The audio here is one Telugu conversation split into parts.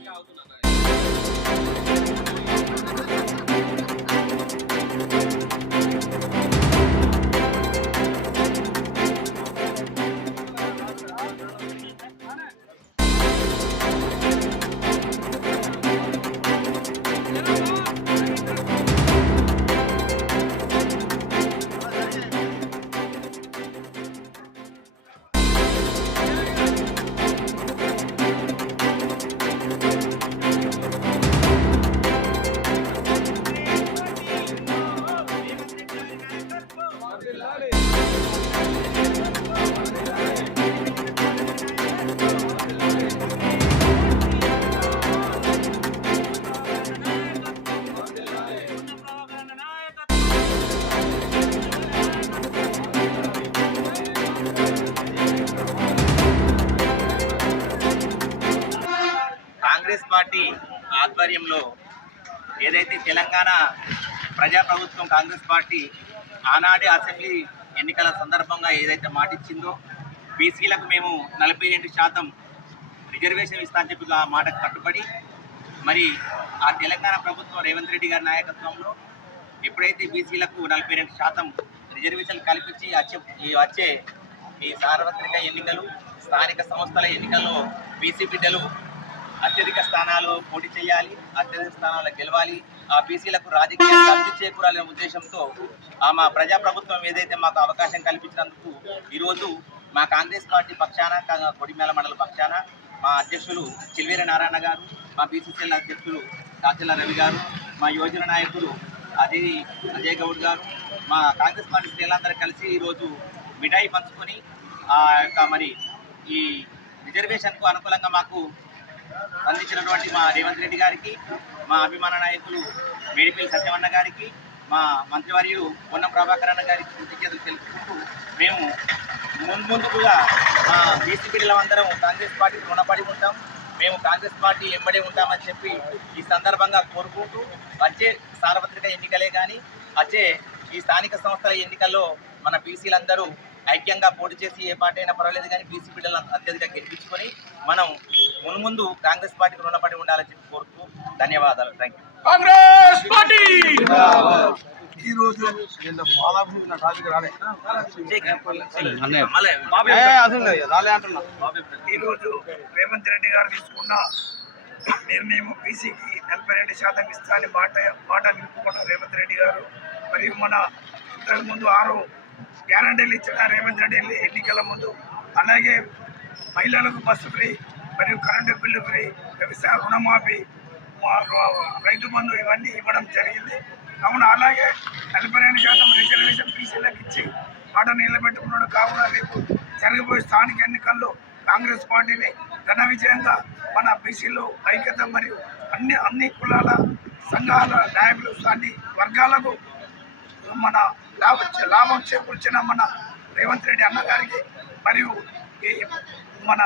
大家好，我是奶。కాంగ్రెస్ పార్టీ ఆధ్వర్యంలో ఏదైతే తెలంగాణ ప్రజాప్రభుత్వం కాంగ్రెస్ పార్టీ ఆనాటి అసెంబ్లీ ఎన్నికల సందర్భంగా ఏదైతే మాటిచ్చిందో బీసీలకు మేము నలభై రెండు శాతం రిజర్వేషన్ ఇస్తా అని చెప్పి ఆ మాటకు కట్టుబడి మరి ఆ తెలంగాణ ప్రభుత్వం రేవంత్ రెడ్డి గారి నాయకత్వంలో ఎప్పుడైతే బీసీలకు నలభై రెండు శాతం రిజర్వేషన్ కల్పించి వచ్చే ఈ వచ్చే ఈ సార్వత్రిక ఎన్నికలు స్థానిక సంస్థల ఎన్నికల్లో బీసీ బిడ్డలు అత్యధిక స్థానాలు పోటీ చేయాలి అత్యధిక స్థానాలు గెలవాలి. ఆ బీసీలకు రాజకీయ లబ్ధి చేకూరాలనే ఉద్దేశంతో ఆ మా ప్రజాప్రభుత్వం ఏదైతే మాకు అవకాశం కల్పించినందుకు ఈరోజు మా కాంగ్రెస్ పార్టీ పక్షాన కా- కొడిమేల మండల పక్షాన మా అధ్యక్షులు చిల్వేర నారాయణ గారు మా బీసీసీఎల్ అధ్యక్షులు కాచెల రవి గారు మా యోజన నాయకులు అజయ్ అజయ్ గౌడ్ గారు మా కాంగ్రెస్ పార్టీ శ్రేణులందరూ కలిసి ఈరోజు మిఠాయి పంచుకొని ఆ యొక్క మరి ఈ రిజర్వేషన్కు అనుకూలంగా మాకు అందించినటువంటి మా రేవంత్ రెడ్డి గారికి మా అభిమాన నాయకులు మేడిపల్లి సత్యవన్న గారికి మా మంత్రివర్యులు పొన్నం ప్రభాకర్ అన్న గారికి కృతజ్ఞతలు తెలుపుకుంటూ మేము ముందు కూడా మా బీసీ పిల్లలందరం కాంగ్రెస్ పార్టీకి రుణపడి ఉంటాం మేము కాంగ్రెస్ పార్టీ ఎంబడే ఉంటామని చెప్పి ఈ సందర్భంగా కోరుకుంటూ వచ్చే సార్వత్రిక ఎన్నికలే కానీ వచ్చే ఈ స్థానిక సంస్థల ఎన్నికల్లో మన బీసీలందరూ ఐక్యంగా పోటీ చేసి ఏ పార్టీ అయినా పర్వాలేదు కానీ బీసీ బిడ్డలను అత్యధిక గెలిపించుకొని మనం మున్ముందు కాంగ్రెస్ పార్టీకి రుణపడి ఉండాలని చెప్పి కోరుతూ ధన్యవాదాలు. Thank you Congress party! ఈ రోజు నిన్న బాలాభూమి నా రాజుకి రాలే. ఏ, అసలు లేదు, రాలే అంటున్నా. ఈరోజు రేవంత్ రెడ్డి గారు తీసుకున్న నిర్ణయం బీసీకి నలభై రెండు శాతం ఇస్తానని మాట మాట నిలుపుకున్న రేవంత్ రెడ్డి గారు మరియు మన ఇంతకు ముందు ఆరు గ్యారంటీలు ఇచ్చిన రేవంత్ రెడ్డి ఎన్ని- ఎన్నికల ముందు. అలాగే మహిళలకు బస్సు ఫ్రీ మరియు కరెంటు బిల్లు ఫ్రీ వ్యవసాయ రుణమాఫీ రైతు బంధు ఇవన్నీ ఇవ్వడం జరిగింది. కావున అలాగే నలభై రెండు శాతం రిజర్వేషన్ బీసీలకు ఇచ్చి మాట నిలబెట్టుకున్నాడు కావున రేపు జరగబోయే స్థానిక ఎన్నికల్లో కాంగ్రెస్ పార్టీని ఘన విజయంగా మన బీసీలు ఐక్యత మరియు అన్ని అన్ని కులాల సంఘాల నాయకులు అన్ని వర్గాలకు మన లాభ లాభం చేకూర్చిన మన రేవంత్ రెడ్డి అన్నగారికి మరియు ఈ మన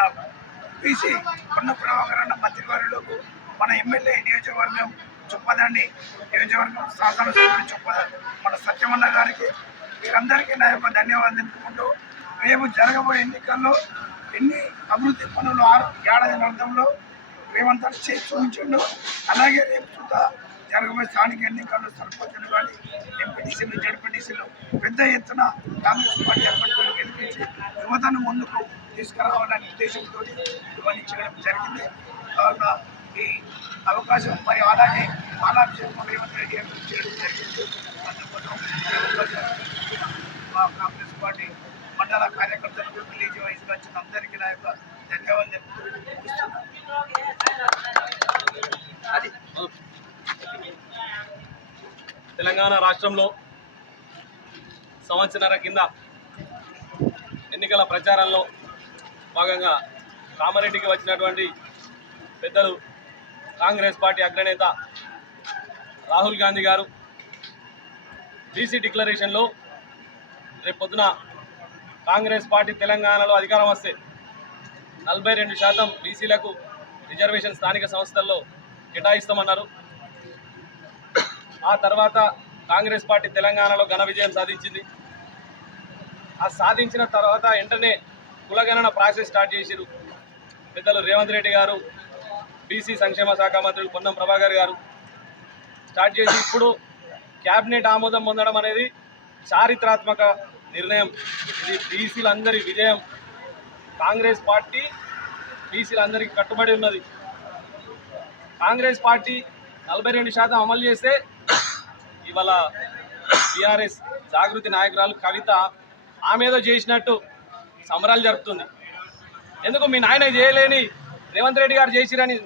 బీసీ కొండ ప్రభాకర్ అన్న మంత్రివర్యులకు మన ఎమ్మెల్యే నియోజకవర్గం చొప్పదండి. నియోజకవర్గం శాసనసభ్యులు చొప్పద. మన సత్యమన్న గారికి వీరందరికీ నా యొక్క ధన్యవాదాలు తెలుపుకుంటూ రేపు జరగబోయే ఎన్నికల్లో ఎన్ని అభివృద్ధి పనులు ఆరు ఏడాది అర్థంలో రేవంత్ రెడ్డి చేసి చూపించిండు. అలాగే రేపు సుధా జరగబోయే స్థానిక ఎన్నికల్లో సర్పంచులు కానీ ఎంపీటీసీలు జడ్పీటీసీలు పెద్ద ఎత్తున కాంగ్రెస్ పార్టీ అభ్యర్థులు గెలిపించి యువతను ముందుకు తీసుకురావాలనే ఉద్దేశంతో ఇవ్వనిచ్చడం జరిగింది. కావున ఈ అవకాశం మరి అలాగే మాలాభిషేకం రేవంత్ రెడ్డి గారు చేయడం జరిగింది అందుకోసం ఈ అవకాశం మా కాంగ్రెస్ పార్టీ మండల కార్యకర్తలకు విలేజ్ వైజ్గా వచ్చిన అందరికీ నా యొక్క ధన్యవాదాలు తెలుపుతూ ముగిస్తున్నాను. అది తెలంగాణ రాష్ట్రంలో సంవత్సరాల కింద? ఎన్నికల ప్రచారంలో భాగంగా కామారెడ్డికి వచ్చినటువంటి పెద్దలు కాంగ్రెస్ పార్టీ అగ్రనేత రాహుల్ గాంధీ గారు బీసీ డిక్లరేషన్లో రేపు పొద్దున కాంగ్రెస్ పార్టీ తెలంగాణలో అధికారం వస్తే నలభై రెండు శాతం బీసీలకు రిజర్వేషన్ స్థానిక సంస్థల్లో కేటాయిస్తామన్నారు. ఆ తర్వాత కాంగ్రెస్ పార్టీ తెలంగాణలో ఘన విజయం సాధించింది. ఆ సాధించిన తర్వాత వెంటనే కులగణన ప్రాసెస్ స్టార్ట్ చేసిరు పెద్దలు రేవంత్ రెడ్డి గారు బీసీ సంక్షేమ శాఖ మంత్రులు పొన్నం ప్రభాకర్ గారు. స్టార్ట్ చేసి ఇప్పుడు క్యాబినెట్ ఆమోదం పొందడం అనేది చారిత్రాత్మక నిర్ణయం. ఇది బీసీలందరి విజయం. కాంగ్రెస్ పార్టీ బీసీలందరికీ కట్టుబడి ఉన్నది. కాంగ్రెస్ పార్టీ నలభై రెండు శాతం అమలు చేస్తే ఇవాళ టీఆర్ఎస్ జాగృతి నాయకురాలు కవిత ఆమె ఏదో చేసినట్టు సంబరాలు జరుపుతుంది. ఎందుకు మీ నాయన చేయలేని రేవంత్ రెడ్డి గారు చేసిరని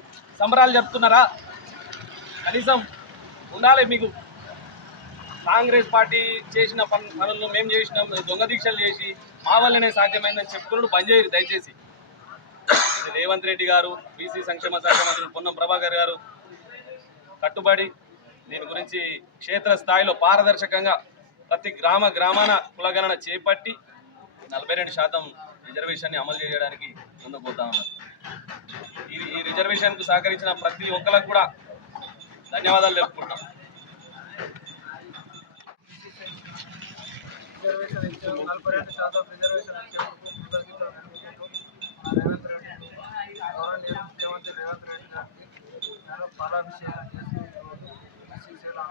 సంబరాలు జరుపుతున్నారా? కనీసం ఉండాలి మీకు. కాంగ్రెస్ పార్టీ చేసిన పన్ పనులను మేము చేసినాం దొంగ దీక్షలు చేసి మా వల్లనే సాధ్యమైందని చెప్పుకున్నాడు బంద్ చేయరు దయచేసి. రేవంత్ రెడ్డి గారు బీసీ సంక్షేమ శాఖ మంత్రులు పొన్నం ప్రభాకర్ గారు కట్టుబడి దీని గురించి క్షేత్ర స్థాయిలో పారదర్శకంగా ప్రతి గ్రామ గ్రామాన కులగణన చేపట్టి నలభై రెండు శాతం రిజర్వేషన్ని అమలు చేయడానికి ముందుకుపోతా ఉన్నారు. ఈ ఈ రిజర్వేషన్కు సహకరించిన ప్రతి ఒక్కరికి కూడా ధన్యవాదాలు తెలుపుకుంటాం పాలాభిషేకం చేసి శ్రీశైలం